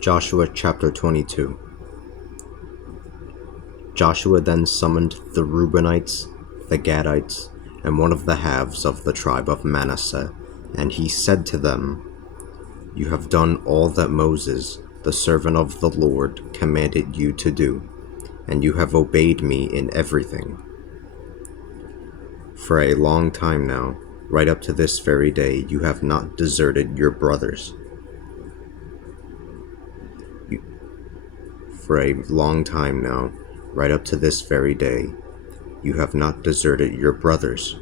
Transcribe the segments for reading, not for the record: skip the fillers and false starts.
Joshua chapter 22. Joshua then summoned the Reubenites, the Gadites, and one of the halves of the tribe of Manasseh, and he said to them, "You have done all that Moses, the servant of the Lord, commanded you to do, and you have obeyed me in everything. For a long time now, right up to this very day, you have not deserted your brothers. For a long time now, right up to this very day, you have not deserted your brothers.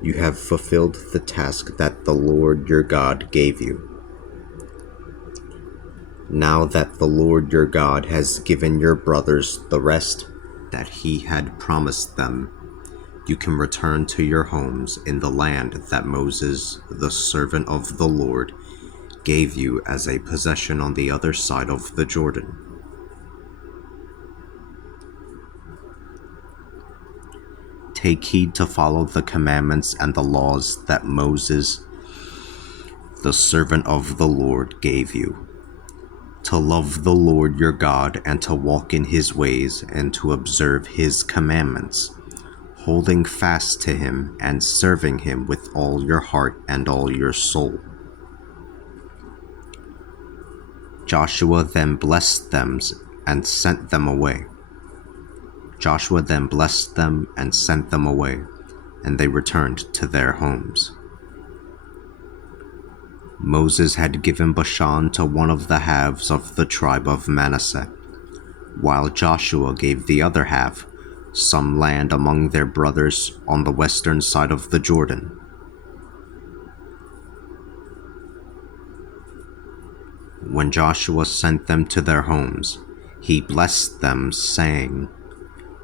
You have fulfilled the task that the Lord your God gave you. Now that the Lord your God has given your brothers the rest that he had promised them, you can return to your homes in the land that Moses, the servant of the Lord, gave you as a possession on the other side of the Jordan. Take heed to follow the commandments and the laws that Moses, the servant of the Lord, gave you, to love the Lord your God and to walk in his ways and to observe his commandments, holding fast to him and serving him with all your heart and all your soul." Joshua then blessed them and sent them away. Joshua then blessed them and sent them away, and they returned to their homes. Moses had given Bashan to one of the halves of the tribe of Manasseh, while Joshua gave the other half some land among their brothers on the western side of the Jordan. When Joshua sent them to their homes, he blessed them, saying,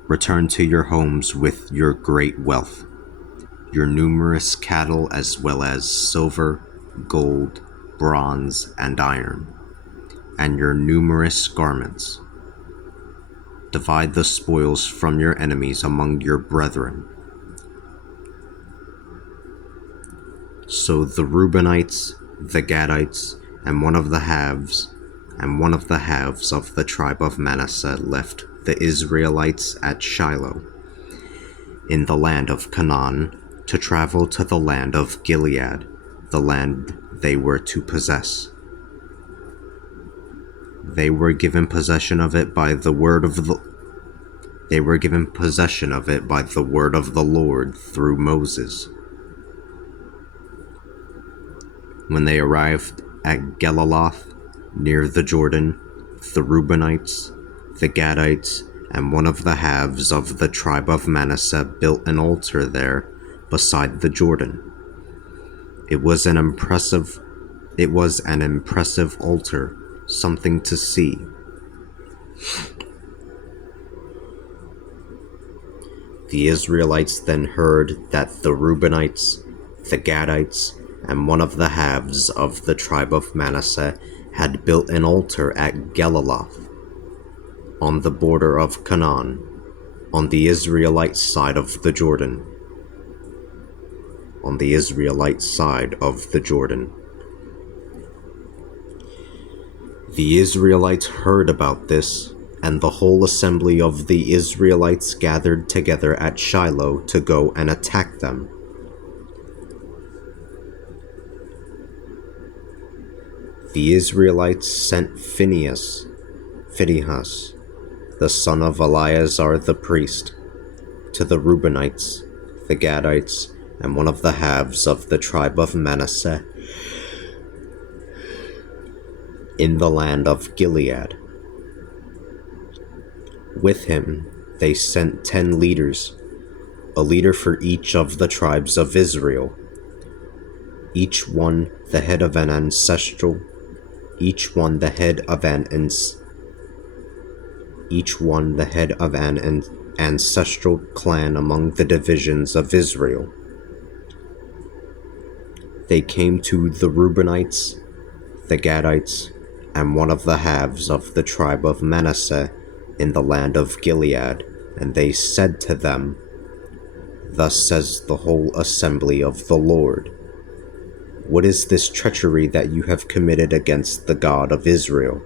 "Return to your homes with your great wealth, your numerous cattle as well as silver, gold, bronze, and iron, and your numerous garments. Divide the spoils from your enemies among your brethren." So the Reubenites, the Gadites, and one of the halves of the tribe of Manasseh left the Israelites at Shiloh, in the land of Canaan, to travel to the land of Gilead, the land they were to possess. They were given possession of it by the word of the Lord through Moses. When they arrived at Geliloth, near the Jordan, the Reubenites, the Gadites, and one of the halves of the tribe of Manasseh built an altar there beside the Jordan. It was an impressive altar, something to see. The Israelites then heard that the Reubenites, the Gadites, and one of the halves of the tribe of Manasseh had built an altar at Geliloth, on the border of Canaan, on the Israelite side of the Jordan. The Israelites heard about this, and the whole assembly of the Israelites gathered together at Shiloh to go and attack them. The Israelites sent Phinehas, the son of Eleazar the priest, to the Reubenites, the Gadites, and one of the halves of the tribe of Manasseh in the land of Gilead. With him they sent 10 leaders, a leader for each of the tribes of Israel, each one the head of an ancestral clan among the divisions of Israel. They came to the Reubenites, the Gadites, and one of the halves of the tribe of Manasseh in the land of Gilead, and they said to them, "Thus says the whole assembly of the Lord, What is this treachery that you have committed against the God of Israel?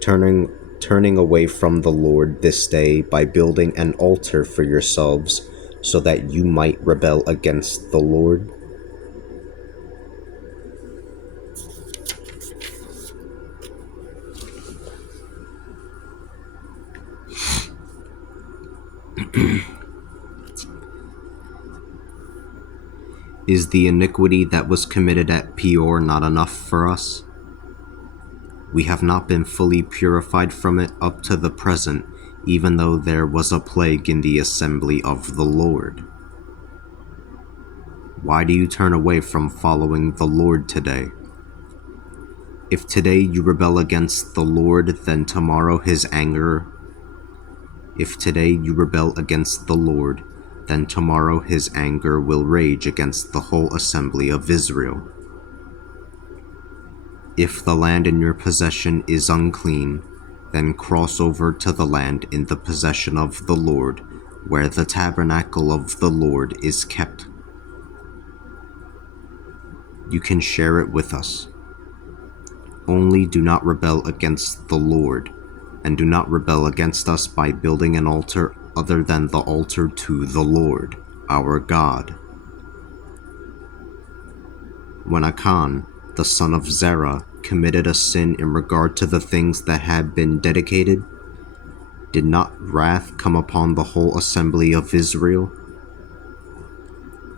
Turning away from the Lord this day by building an altar for yourselves so that you might rebel against the Lord? Is the iniquity that was committed at Peor not enough for us? We have not been fully purified from it up to the present, even though there was a plague in the assembly of the Lord. Why do you turn away from following the Lord today? If today you rebel against the Lord, then tomorrow his anger will rage against the whole assembly of Israel. If the land in your possession is unclean, then cross over to the land in the possession of the Lord, where the tabernacle of the Lord is kept. You can share it with us. Only do not rebel against the Lord, and do not rebel against us by building an altar other than the altar to the Lord, our God. When Achan, the son of Zerah, committed a sin in regard to the things that had been dedicated, did not wrath come upon the whole assembly of Israel?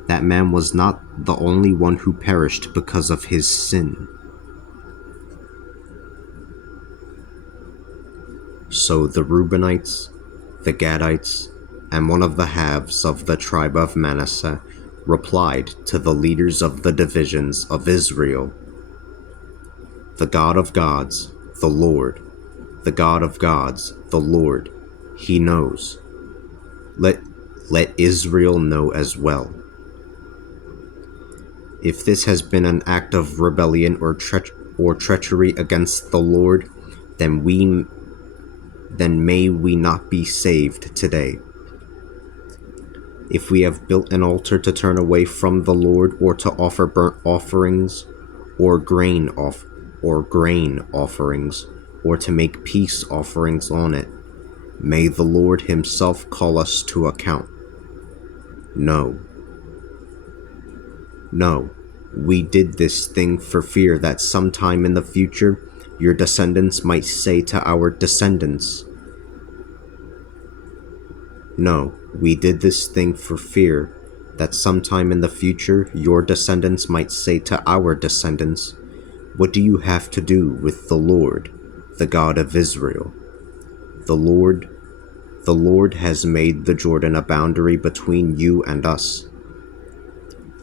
That man was not the only one who perished because of his sin. So the Reubenites, the Gadites, and one of the halves of the tribe of Manasseh replied to the leaders of the divisions of Israel, "The God of gods, the Lord, the God of gods, the Lord, he knows. Let Israel know as well. If this has been an act of rebellion or treachery against the Lord, then may we not be saved today. If we have built an altar to turn away from the Lord, or to offer burnt offerings, or grain offerings, or to make peace offerings on it, may the Lord himself call us to account. No, we did this thing for fear that sometime in the future your descendants might say to our descendants, No, we did this thing for fear that sometime in the future your descendants might say to our descendants, What do you have to do with the Lord, the God of Israel? The Lord has made the Jordan a boundary between you and us.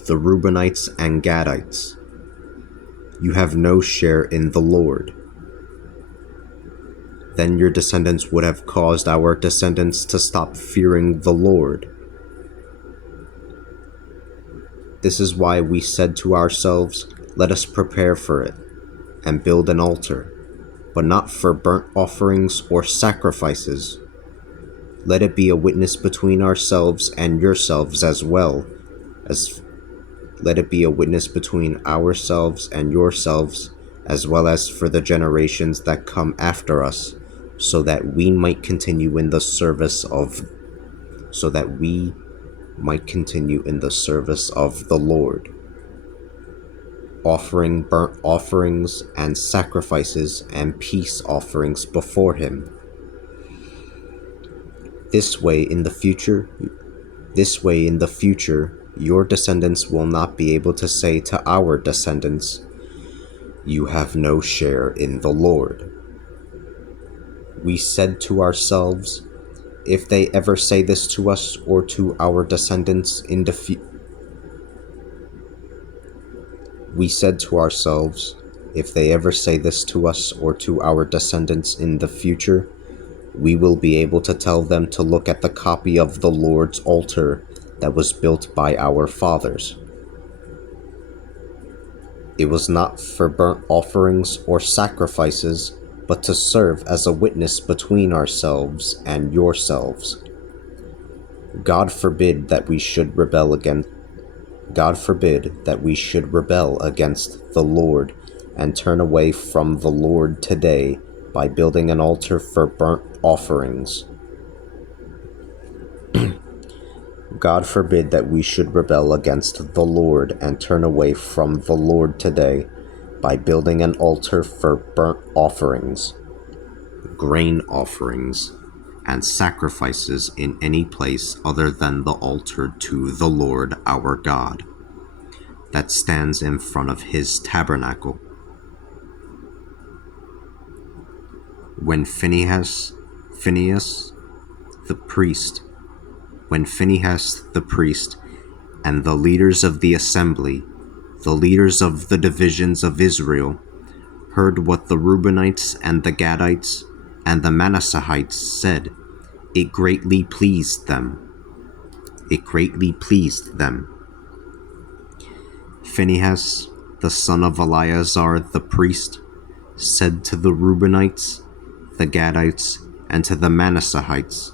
The Reubenites and Gadites, you have no share in the Lord. Then your descendants would have caused our descendants to stop fearing the Lord. This is why we said to ourselves, Let us prepare for it, and build an altar, but not for burnt offerings or sacrifices. Let it be a witness between ourselves and yourselves as well as let it be a witness between ourselves and yourselves, as well as for the generations that come after us, so that we might continue in the service of the Lord, offering burnt offerings and sacrifices and peace offerings before him. This way in the future, your descendants will not be able to say to our descendants, You have no share in the Lord. We said to ourselves, If they ever say this to us or to our descendants in the future, we will be able to tell them to look at the copy of the Lord's altar that was built by our fathers. It was not for burnt offerings or sacrifices, but to serve as a witness between ourselves and yourselves. God forbid that we should rebel against God forbid that we should rebel against the Lord and turn away from the Lord today by building an altar for burnt offerings. God forbid that we should rebel against the Lord and turn away from the Lord today by building an altar for burnt offerings, grain offerings, and sacrifices in any place other than the altar to the Lord our God that stands in front of his tabernacle. When Phinehas the priest and the leaders of the assembly, the leaders of the divisions of Israel, heard what the Reubenites and the Gadites and the Manasseites said, it greatly pleased them. Phinehas, the son of Eleazar the priest, said to the Reubenites, the Gadites, and to the Manasseites,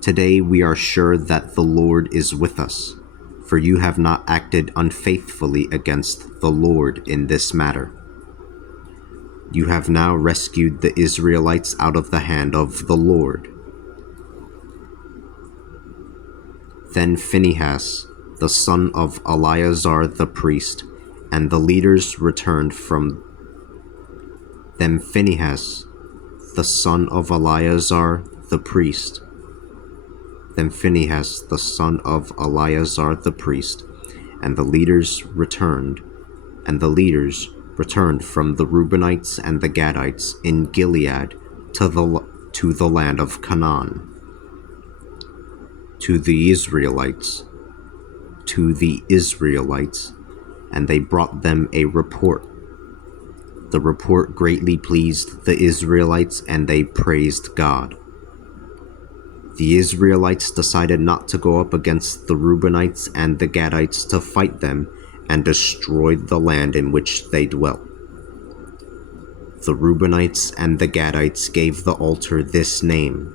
today we are sure that the Lord is with us, for you have not acted unfaithfully against the Lord in this matter. You have now rescued the Israelites out of the hand of the Lord. Then Phinehas, the son of Eleazar the priest, and the leaders returned from Then Phinehas, the son of Eleazar the priest, and the leaders returned from the Reubenites and the Gadites in Gilead to the land of Canaan, to the Israelites, and they brought them a report. The report greatly pleased the Israelites, and they praised God. The Israelites decided not to go up against the Reubenites and the Gadites to fight them and destroyed the land in which they dwelt. The Reubenites and the Gadites gave the altar this name: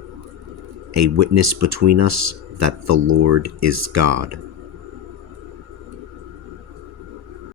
a witness between us that the Lord is God.